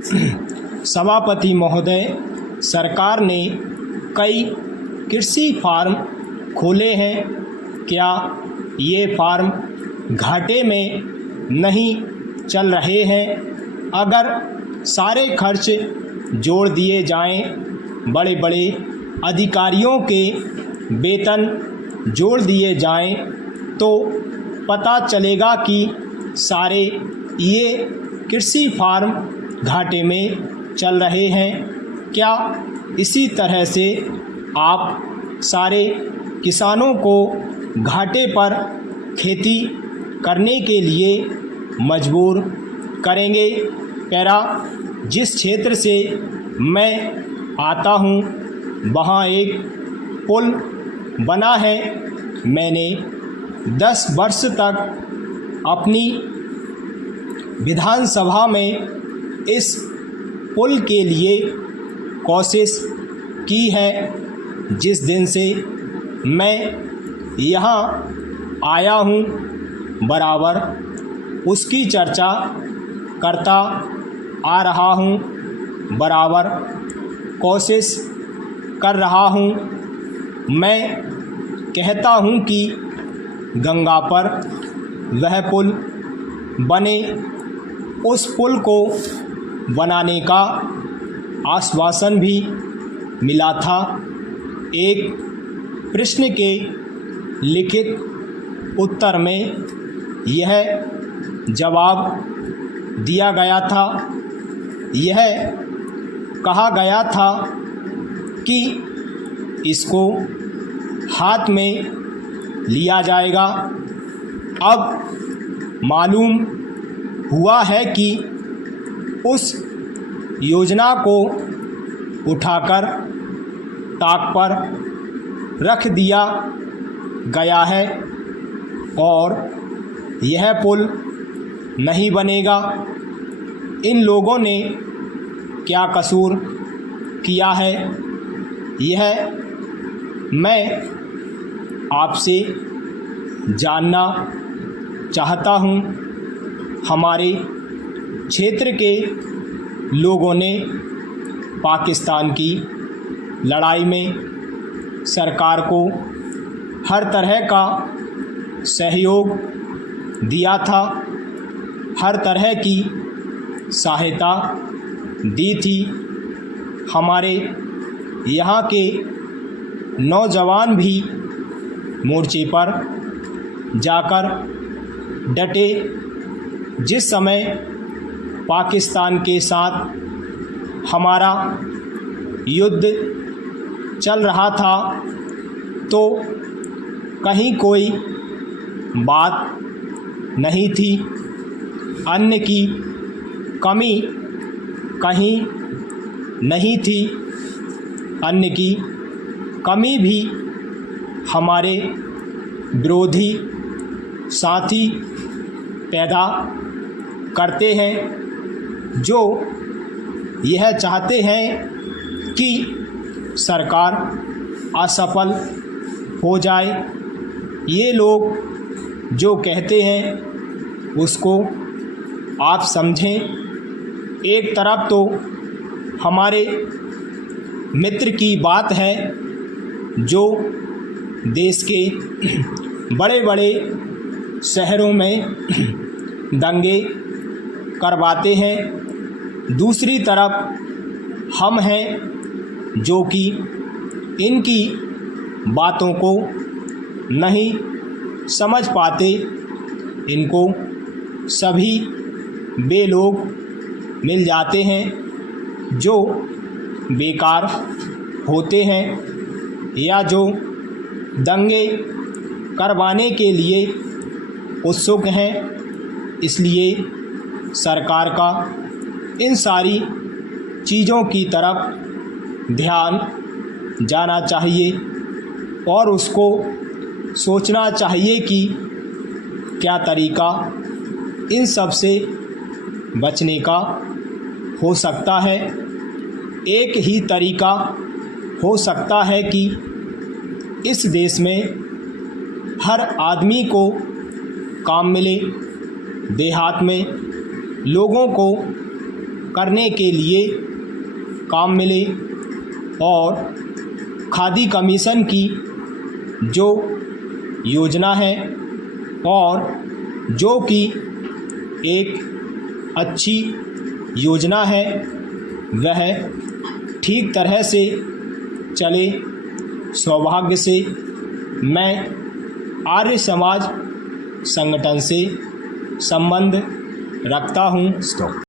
सभापति महोदय, सरकार ने कई कृषि फार्म खोले हैं। क्या ये फार्म घाटे में नहीं चल रहे हैं? अगर सारे खर्च जोड़ दिए जाएं, बड़े बड़े अधिकारियों के वेतन जोड़ दिए जाएं, तो पता चलेगा कि सारे ये कृषि फार्म घाटे में चल रहे हैं। क्या इसी तरह से आप सारे किसानों को घाटे पर खेती करने के लिए मजबूर करेंगे? पैरा, जिस क्षेत्र से मैं आता हूँ वहाँ एक पुल बना है। मैंने 10 वर्ष तक अपनी विधानसभा में इस पुल के लिए कोशिश की है। जिस दिन से मैं यहाँ आया हूँ, बराबर उसकी चर्चा करता आ रहा हूँ, बराबर कोशिश कर रहा हूँ। मैं कहता हूँ कि गंगा पर वह पुल बने। उस पुल को बनाने का आश्वासन भी मिला था। एक प्रश्न के लिखित उत्तर में यह जवाब दिया गया था। यह कहा गया था कि इसको हाथ में लिया जाएगा। अब मालूम हुआ है कि उस योजना को उठाकर ताक पर रख दिया गया है और यह पुल नहीं बनेगा। इन लोगों ने क्या कसूर किया है, यह मैं आपसे जानना चाहता हूँ। हमारे क्षेत्र के लोगों ने पाकिस्तान की लड़ाई में सरकार को हर तरह का सहयोग दिया था, हर तरह की सहायता दी थी। हमारे यहाँ के नौजवान भी मोर्चे पर जाकर डटे। जिस समय पाकिस्तान के साथ हमारा युद्ध चल रहा था, तो कहीं कोई बात नहीं थी। अन्न की कमी कहीं नहीं थी। अन्न की कमी भी हमारे विरोधी साथी पैदा करते हैं, जो यह चाहते हैं कि सरकार असफल हो जाए। ये लोग जो कहते हैं उसको आप समझें। एक तरफ तो हमारे मित्र की बात है जो देश के बड़े बड़े शहरों में दंगे करवाते हैं। दूसरी तरफ हम हैं जो कि इनकी बातों को नहीं समझ पाते। इनको सभी वे लोग मिल जाते हैं जो बेकार होते हैं या जो दंगे करवाने के लिए उत्सुक हैं। इसलिए सरकार का इन सारी चीज़ों की तरफ ध्यान जाना चाहिए और उसको सोचना चाहिए कि क्या तरीका इन सब से बचने का हो सकता है। एक ही तरीका हो सकता है कि इस देश में हर आदमी को काम मिले, देहात में लोगों को करने के लिए काम मिले और खादी कमीशन की जो योजना है और जो कि एक अच्छी योजना है वह ठीक तरह से चले। सौभाग्य से मैं आर्य समाज संगठन से संबंध रखता हूँ।